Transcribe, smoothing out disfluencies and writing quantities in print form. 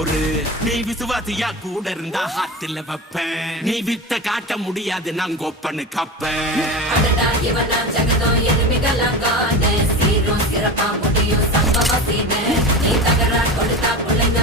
பொறு. நீ விசுவாசியா கூட இருந்தா ஹார்ட்ல வைப்பேன். நீ வித்த காட்ட முடியாது நான் கோப்பனு கப்பேன். ஜகதம் எதுமிகலாம் சீரும் சிறப்பா முடியும் சம்பவ சீனு. நீ தகரா கொடுத்தா பிள்ளைங்க